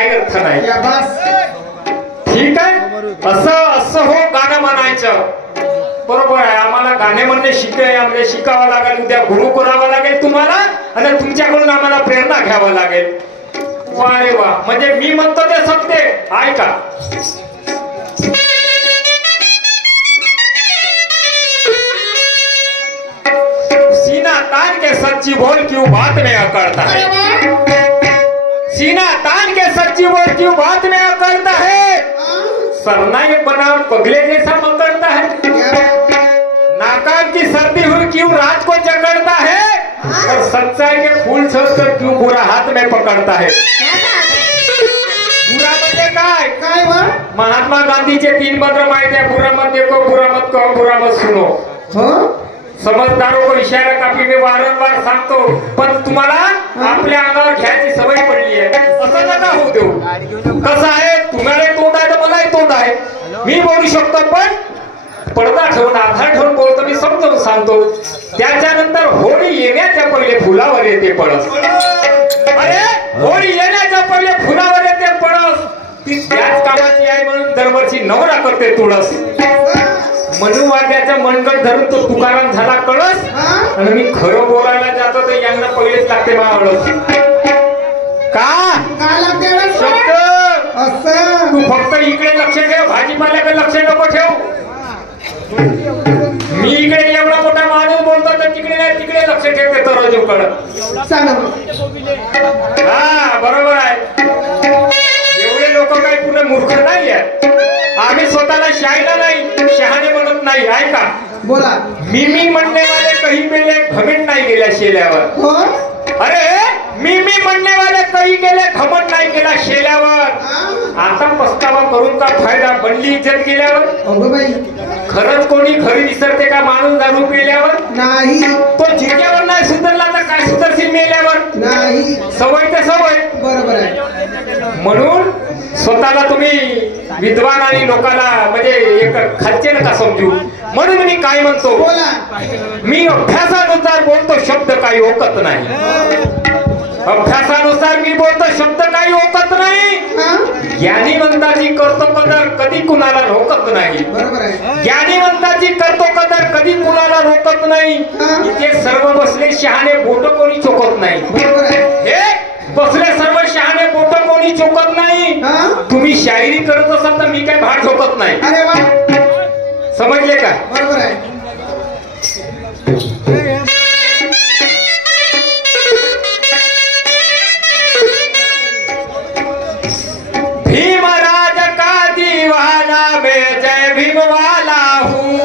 काही अर्थ नाही. ठीक आहे, असं असं हो गाणं म्हणायचं. बरोबर आहे, आम्हाला गाणे म्हणणे शिकावं लागेल. उद्या गुरु करावं लागेल तुम्हाला आणि तुमच्याकडून आम्हाला प्रेरणा घ्यावं लागेल. वा रे वा, म्हणजे मी म्हणतो ते सत्य ऐका. सीना तान के सच्ची बोल क्यों बात में अकड़ता है. सीना तान के सच्ची बोल क्यों बात में अकड़ता है. सरनाई बनावट पगले जैसा पकड़ता है. नाकाम की सर्दी हुई क्यों रात को जकड़ता है. और सच्चाई के फूल छोड़कर क्यों बुरा हाथ में पकड़ता है. बुरा म्हणजे काय. महात्मा गांधीचे 3 मंत्र माहिती आहे. बुरा मत देखो, बुरा मत कहो, बुरा मत सुनो. समजदारों को इशारा काफी मी वारंवार सांगतो, पण तुम्हाला आपल्या अंगावर घ्यायची सवय पडली आहे. असं नका होऊ देऊ. कसं आहे, तुम्हाला तोंड आहे तर मलाही तोंड आहे. मी बोलू शकतो, पण पडदा ठेवून आधार ठेवून बोलतो. मी समजावून सांगतो. त्याच्यानंतर होळी येण्याच्या पहिले फुलावर येते पळस. अरे होळी येण्याच्या पहिले फुलावर येते पळस. ती त्याच कामाची आहे म्हणून दरवर्षी नवरा करते तुळस. मनुवाद्याचं मनगट धरून तो तुकाराम झाला कळस. आणि मी खरं बोलायला जातो तर यांना पहिलेच लागते मावळस. का शब्द तू फक्त इकडे लक्ष ठेव, भाजीपाल्याकडे लक्ष नको ठेव. मी इकडे एवढा मोठा माणूस बोलतो तर तिकडे नाही, तिकडे लक्ष ठेवते तराजूकडे. हा बरोबर आहे. एवढे लोक काही पुढे मूर्ख नाही आहेत. आम्ही स्वतःला शायला नाही, शहाणे म्हणत नाही. ऐका बोला. मी म्हणणे वाले कही गेले, घमंड नाही गेल्या शेल्यावर. अरे मी म्हणणे वाले कही गेले, घमंड नाही गेला शेल्यावर. आता पस्तावा करून का फायदा, बनली इज्जत गेल्यावर. खरंच कोणी खरी विसरते का माणूस दारू पिल्यावर. नाही. तो जिंक्यावर नाही सुधारला तर काय सुधारशील मेल्यावर. नाही. सवय ते सवय. बरोबर आहे. म्हणून स्वतःला तुम्ही विद्वान आणि लोकांना म्हणजे एक खालचे नका समजू. म्हणून मी काय म्हणतो, मी अभ्यासानुसार बोलतो, शब्द काही ओकत नाही. अभ्यासानुसार मी बोलतो, शब्द काही ओकत नाही. ज्ञानीवंताची करतो कदर, कधी कुणाला रोकत नाही. ज्ञानीवंताची करतो कदर, कधी कुणाला रोकत नाही. इथे सर्व बसले शहाणे, बोट कोणी चोकत नाही. हे बसले सर्व शहाणे, बोट कोणी चोकत नाही. तुम्ही शायरी करत असाल तर मी काय भाड ठोकत नाही. समजले का. बरोबर आहे. भीमराज का दीवाना मैं जय भीम वाला हूँ.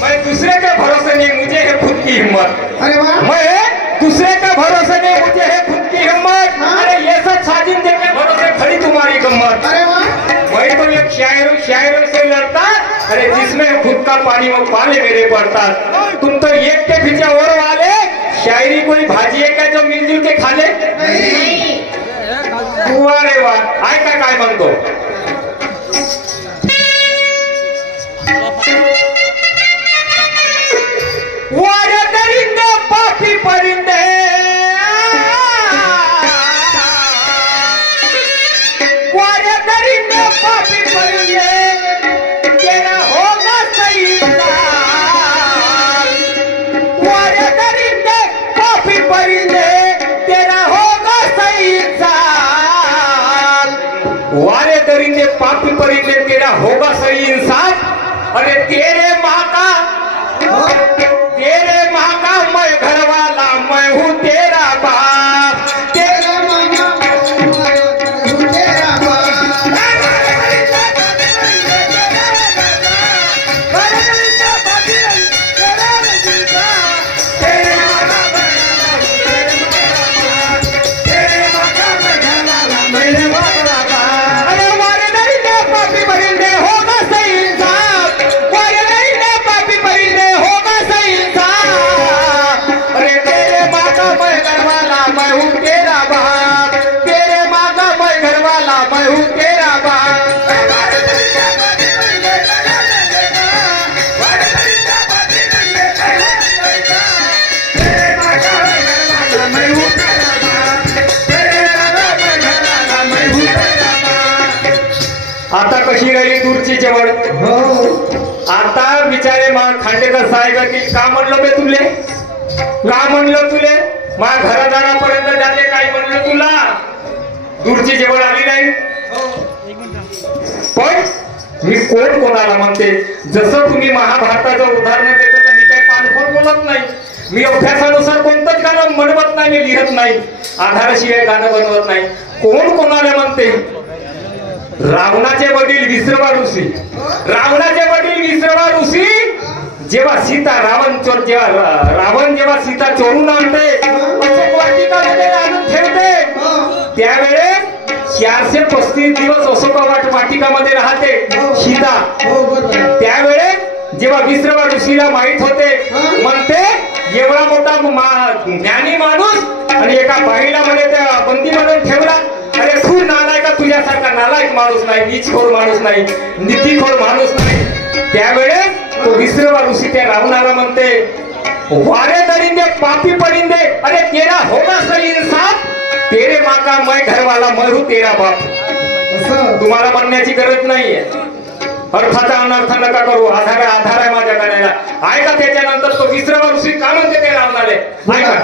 मैं दूसरे के भरोसे नहीं, मुझे है खुद की हिम्मत. अरे वाह. मैं दूसरे के भरोसे नहीं, मुझे है खुद की हिम्मत. अरे ये सब साजिश के भरोसे खड़ी तुम्हारी गम्मत. अरे वाह. मैं तो एक शायरों से लड़ता. अरे जिसमें खुद का पानी वो पाले मेरे पड़ता. तुम तो एक के पीछे और वाले. शायरी कोई भाजी है क्या जो मिलजुल के खा ले. अरे वाह. ऐका काय म्हणतो. वारे दरिंदे पापी परिंदे, वारे दरिंदे पापी परिंदे तेरा होगा सही इंसान। वारे दरिंदे पापी परिंदे तेरा होगा सही इंसान। वारे दरिंदे पापी परिंदे तेरा होगा सही इंसान। अरे तेरे माँ का मैं घर वाला मैं हूँ तेरा बाप। तेरा मामा मैं हूँ तेरा बाप। अरे वारे दरिंदे पापी परिंदे होगा सही इंसाफ। वारे दरिंदे पापी परिंदे होगा सही इंसाफ। अरे तेरे माँ का मैं घर वाला मैं हूँ तेरा बाप। तेरे माँ का मैं घर वाला मैं हूँ तेरा बाप। आता कशी राहिली दूरची जवळ. आता बिचारे खांडेकर साहेबांनी का म्हणलं बे तुले, का म्हणलं तुले, मा घरादारापर्यंत जाते काय म्हणलं तुला, दूरची जवळ आली नाही. पण मी कोण कोणाला म्हणते, जसं तुम्ही महाभारताचं उदाहरण देता तर मी काही पानफोड बोलत नाही. मी अभ्यासानुसार कोणतंच गाणं म्हणवत नाही, मी लिहत नाही, आधाराशिवाय गाणं बनवत नाही. कोण कोणाला म्हणते, रावणाचे वडील विश्रवा ऋषी, रावणाचे वडील विश्रवा ऋषी जेव्हा सीता रावण जेव्हा सीता चोरून आणते, अशोक वाटिकामध्ये आणून ठेवते, त्यावेळेस 435 दिवस अशोक वाटिकामध्ये राहते सीता. त्यावेळेस जेव्हा विश्रवा ऋषीला माहित होते, म्हणते एवढा मोठा ज्ञानी माणूस आणि एका बाईला मध्ये त्या बंदीमध्ये ठेवला. अरे खूप नालायक, तुझ्यासारखा नालायक माणूस नाही, नीचखोर माणूस नाही, नीतीखोर माणूस नाही. त्यावेळेस तो विश्रवा ऋषी त्या रावणाला म्हणते, वारे दरिंदे पापी परिंदे अरे तेरा होगा सही इंसाफ. तेरे माँ का मैं घर वाला मैं हूँ तेरा बाप. तुम्हाला म्हणण्याची गरज नाहीये, अर्थाचा अनर्थ नका करू, आधार आहे माझ्या गाण्याला. ऐका त्याच्यानंतर तो विश्रवा ऋषी का म्हणते ते रावणाले, ऐका.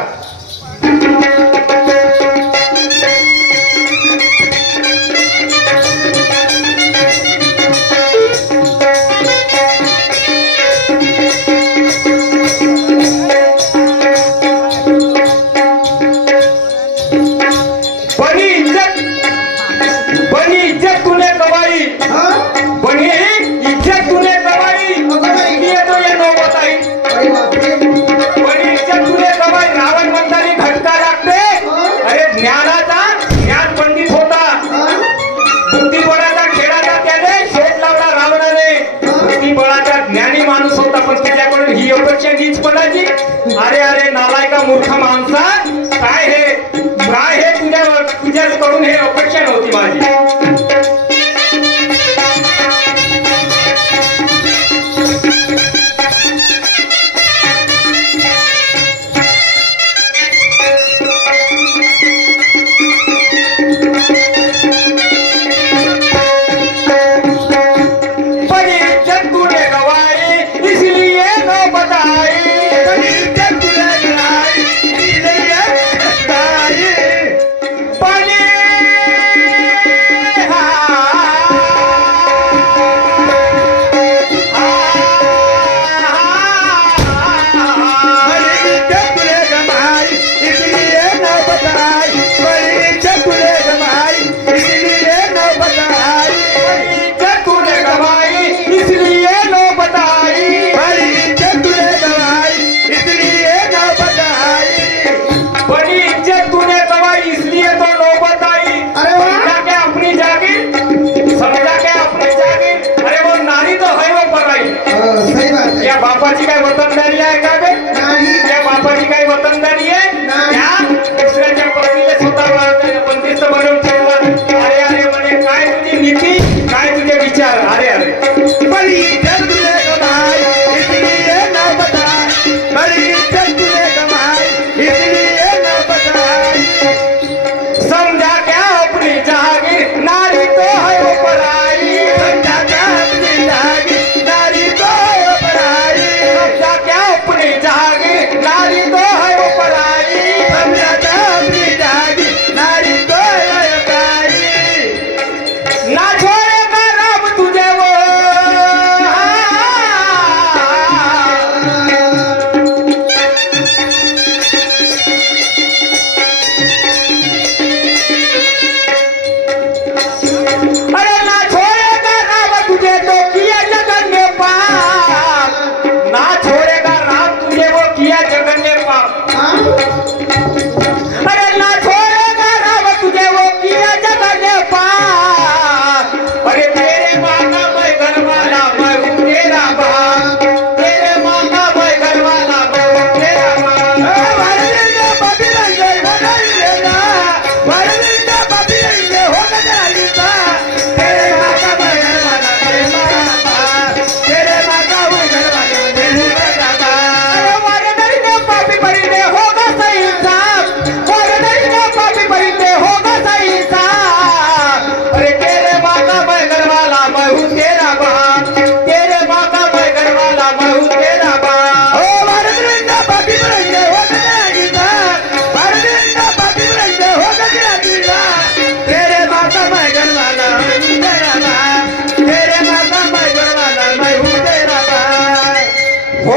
बनी इज्जत तूने कमाई, बनी इज्जत तूने कमाई, ये तो ये नौबत आई. बनी इज्जत तूने कमाई. रावण म्हणताना घटका लागते. अरे ज्ञान पंडित होता, बुद्धिबळाचा खेळाचा त्याने शोध लावला रावणाने. बुद्धिबळाचा ज्ञानी माणूस होता, पण त्याच्याकडून ही अपेक्षा नीच पडायची. अरे अरे नालायका मूर्ख माणसा, काय हे तुझ्याकडून हे अपेक्षा नव्हती माझी. बड़ी इज्जत तूने गवाई इसलिए न बताई, बड़ी इज्जत तूने गवाई इसलिए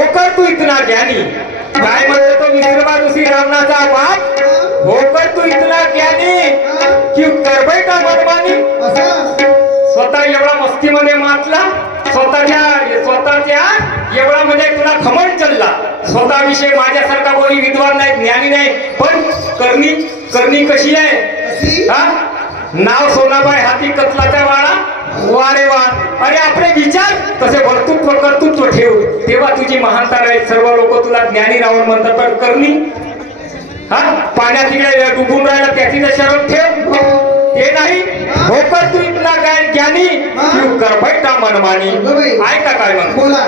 होकर तू इतना ज्ञानी, काय म्हणतो तो विसर्बा ऋषी रावणाचा बाप, होकर तू इतना ज्ञानी की करबै का मनमानी. स्वतः एवढा मस्तीमध्ये मातला, स्वतःच्या एवढा म्हणजे तुला खमण चालला. स्वतःविषयी माझ्यासारखा कोणी विद्वान नाही, ज्ञानी नाही, पण करणी कशी आहे. हा नाव सोनाबाई हाती कचलाचा वाळा, वारे वा. अरे आपले विचार तसे कर्तृत्व ठेव, तेव्हा तुझी महानता राहील. सर्व लोक तुला ज्ञानी रावण म्हणतात, पण करणी हा पाण्यात तिकडे डुबून राहिला त्याची शरण ठेव, ते नाही. होकर तू इतना ज्ञानी तू कर बैठा मनमानी. ऐका काय म्हण बोला.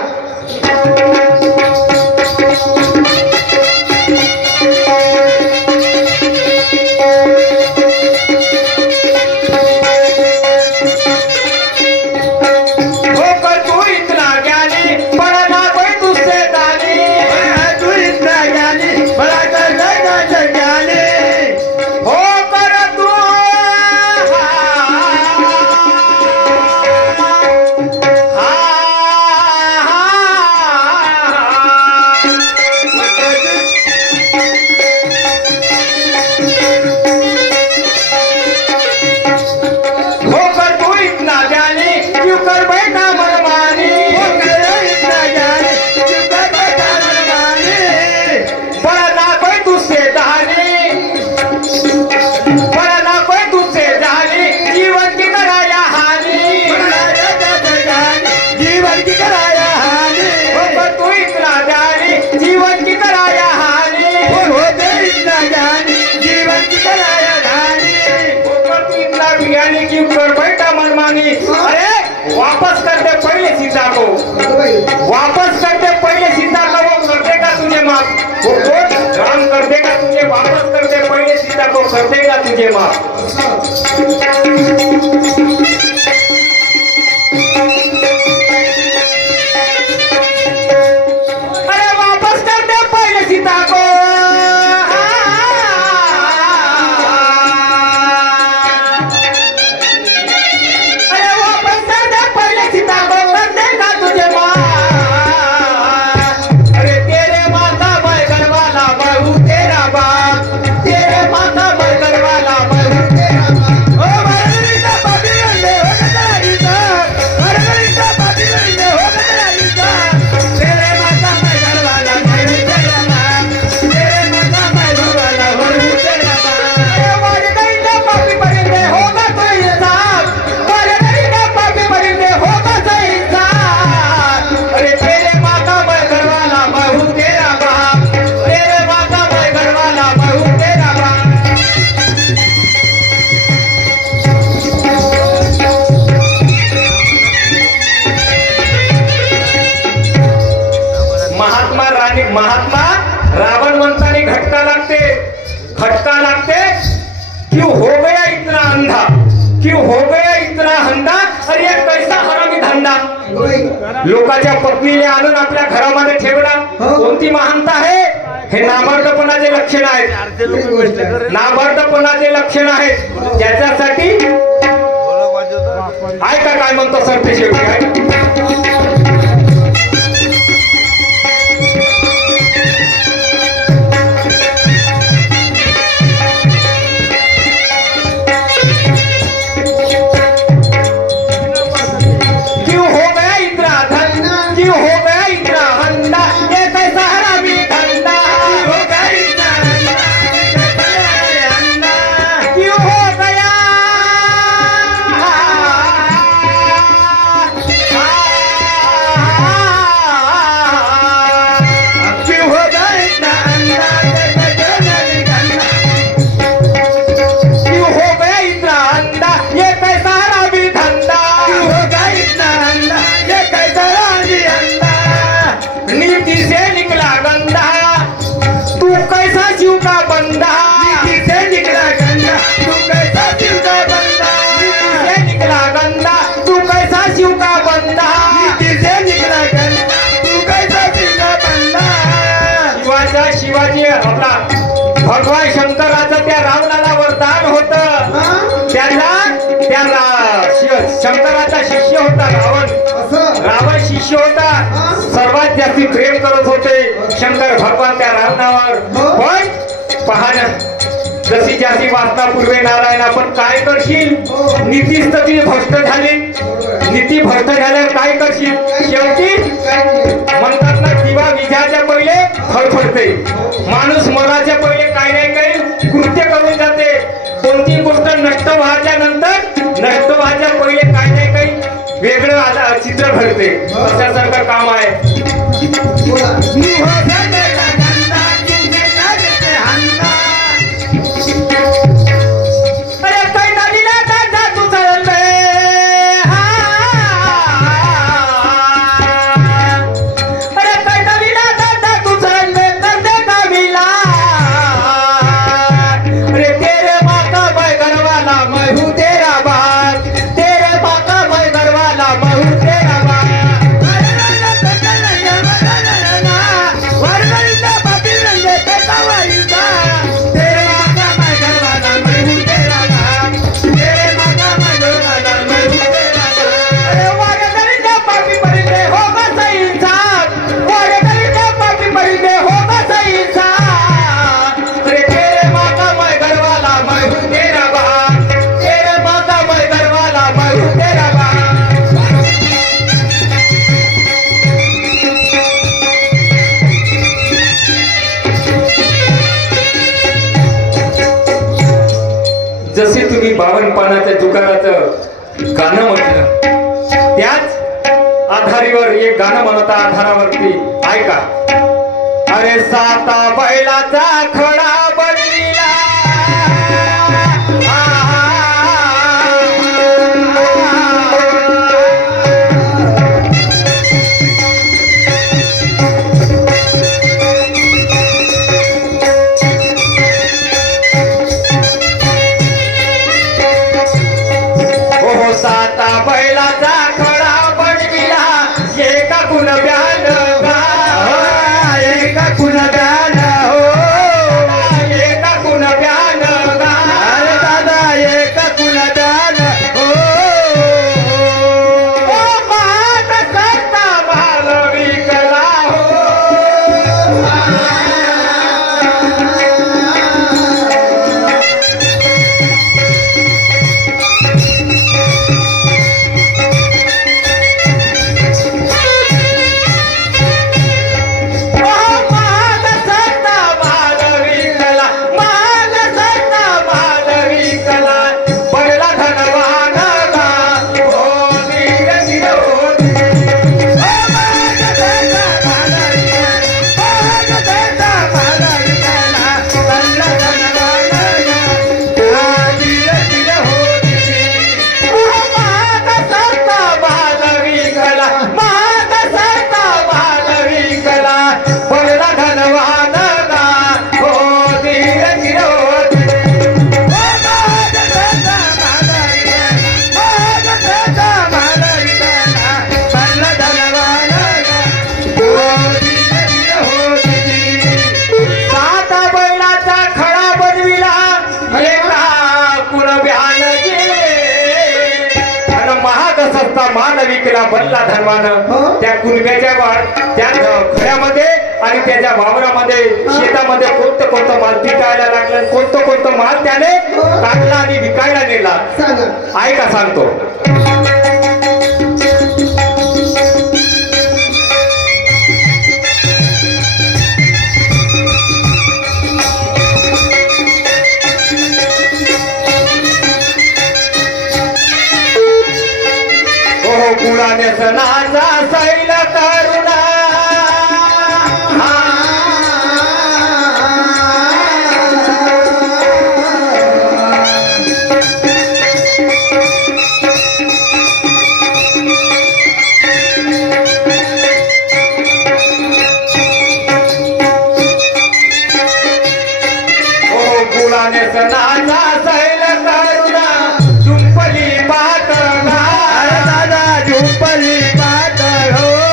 वापस करते पहले सीता को, वापस करते पहले सीता को, वो कर देगा तुझे माफ. वो राम कर देगा तुझे, वापस करते पहले सीता को कर देगा तुझे माफ. अरे वापस करते पहले सीता को, महात्मा रावण म्हणताना खटका लागते. क्यों हो गया इतना अंधा, क्यों हो गया इतना हंडा. अरे एक कैसा हरामी धंदा. लोकांच्या पत्नीने आणून आपल्या घरामध्ये ठेवला. कोणती महानता आहे. हे नामर्दपणाचे लक्षण आहेत, नामर्दपणाचे लक्षण आहेत. त्याच्यासाठी ऐका काय म्हणतो सरते शेवटी. शिवाजी आपला भगवान शंकराचं त्या रावणाला वरदान होतं. त्याला शंकराचा शिष्य होता रावण. रावण शिष्य होता, सर्वात जास्ती प्रेम करत होते शंकर भगवान त्या रावणावर. पण पहा ना, जशी जास्ती वासना पूर्वे नारायण, आपण काय करशील? नीतीच तर ती भ्रष्ट झाली. नीती भ्रष्ट झाल्यावर काय करशील? शेवटी म्हणतात ना, दिवा विझायच्या पहिले फडफडते. माणूस मराच्या पहिले काही नाही काही कृत्य करून जाते. कोणती गोष्ट नष्ट व्हायच्या नंतर, नष्ट व्हायच्या पहिले काही नाही काही वेगळं चित्र घडते. अशासारखं काम आहे. जसे तुम्ही 52 पानाच्या दुकानाचं गाणं म्हटलं, त्याच आधारीवर एक गाणं म्हणता आधारावरती ऐका. अरे साता बैलाचा खडा बनविला, साता बैलाचा खडा बनविला, एका कुण ब्यान एका कुण ब्यान हो, एका कुण ब्यान अरे दादा एका कुण ब्यान हो. मात करता माल विकला हो, मान विकला बनला धर्मानं. त्या कुणब्याच्या त्या खड्यामध्ये आणि त्याच्या वावरामध्ये शेतामध्ये कोणतं माल पिकायला लागलं, कोणतं माल त्याने टाकला आणि विकायला नेला. ऐका सांगतो. गुणाने सणाचा सैल करुणा, गुणाने सणाचा सैल करुणा, झुंपली पात झुंपली पात हो.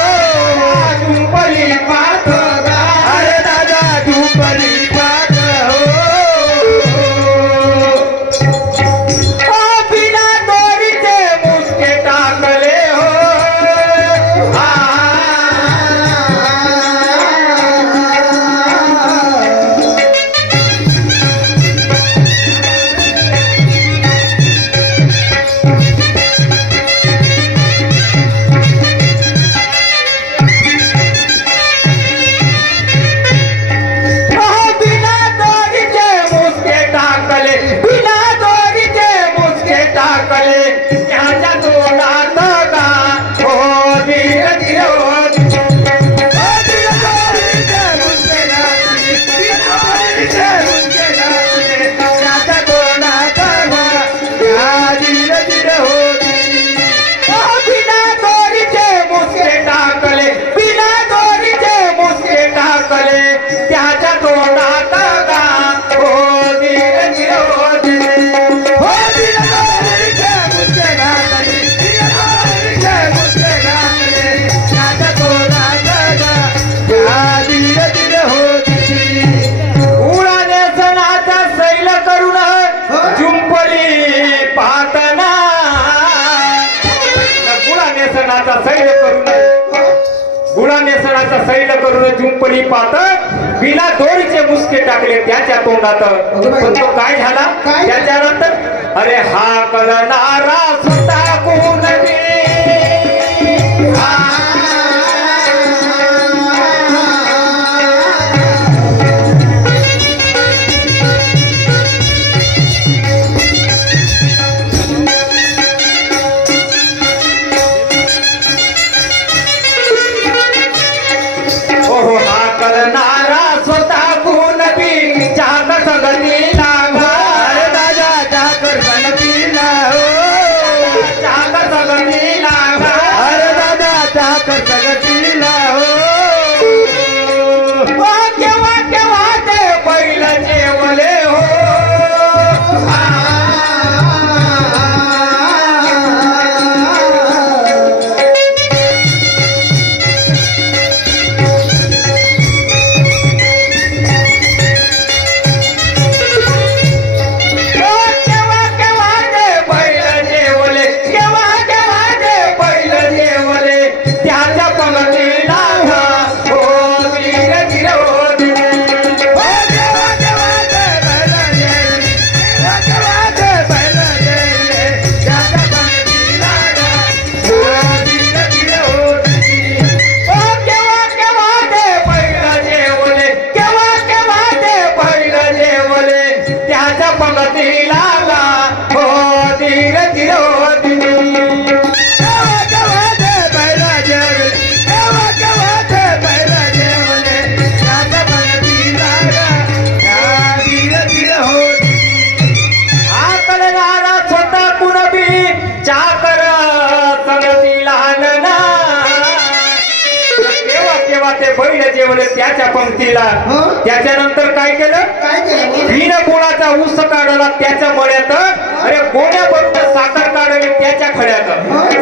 नेसराचा सैल करून गुळा नेसराचा सैल करून जुंपली पातळ बिना दोरीचे मुसके टाकले त्याच्या तोंडात पण तो काय झाला त्याच्यानंतर अरे हा कलनारा सुद्धा कोण त्याच्या पंक्तीला त्याच्यानंतर काय केलं बिन गुळाचा ऊस काढला त्याच्या मळ्यात अरे गोड्या बंद साखर काढली त्याच्या खड्यात